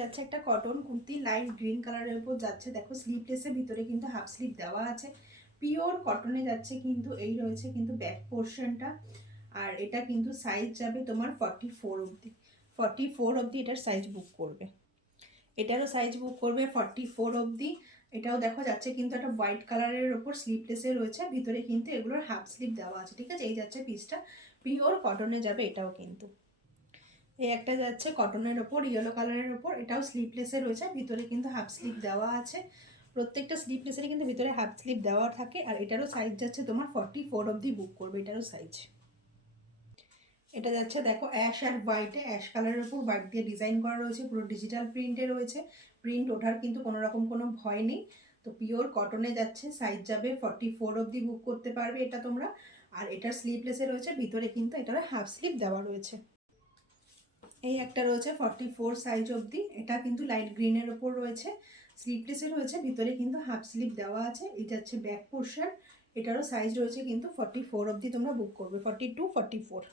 যাচ্ছে একটা cotton kurti, light green কালারের উপর যাচ্ছে। দেখো স্লিভলেসের ভিতরে কিন্তু হাফ স্লিভ দেওয়া আছে, পিওর কটনে যাচ্ছে কিন্তু। এই রয়েছে কিন্তু ব্যাক পোর্শনটা। আর এটা কিন্তু সাইজ যাবে তোমার 44 অবধি। 44 অবধি এটার সাইজ বুক করবে। এটারও সাইজ বুক করবে 44 অবধি। এটাও দেখো যাচ্ছে কিন্তু একটা হোয়াইট কালারের ওপর স্লিভলেসে রয়েছে, ভিতরে কিন্তু এগুলোর হাফ স্লিভ দেওয়া আছে। ঠিক আছে, এই যাচ্ছে পিসটা, পিওর কটনে যাবে এটাও কিন্তু। এই একটা যাচ্ছে কটনের ওপর, ইয়েলো কালারের ওপর, এটাও স্লিভলেসে রয়েছে, ভিতরে কিন্তু হাফ স্লিভ দেওয়া আছে। প্রত্যেকটা স্লিভলেসেরই কিন্তু ভিতরে হাফ স্লিভ দেওয়া থাকে। আর এটারও সাইজ যাচ্ছে তোমার 44 অবধি বুক করবে এটারও সাইজ। এটা যাচ্ছে দেখো অ্যাশ আর হোয়াইটে, অ্যাশ কালারের উপর হোয়াইট দিয়ে ডিজাইন করা রয়েছে, পুরো ডিজিটাল প্রিন্টে রয়েছে। প্রিন্ট ওঠার কিন্তু কোনো রকম কোনো ভয় নেই। তো পিওর কটনে যাচ্ছে, সাইজ যাবে 44 অবধি বুক করতে পারবে এটা তোমরা। আর এটার স্লিভলেসে রয়েছে, ভিতরে কিন্তু এটার হাফ স্লিভ দেওয়া রয়েছে। এই একটা রয়েছে 44 সাইজ অবধি, এটা কিন্তু লাইট গ্রিনের ওপর রয়েছে, স্লিভলেসে রয়েছে, ভিতরে কিন্তু হাফ স্লিভ দেওয়া আছে। এটা হচ্ছে ব্যাক পোর্শন, এটারও সাইজ রয়েছে কিন্তু 44 অবধি তোমরা বুক করবে, 42 44।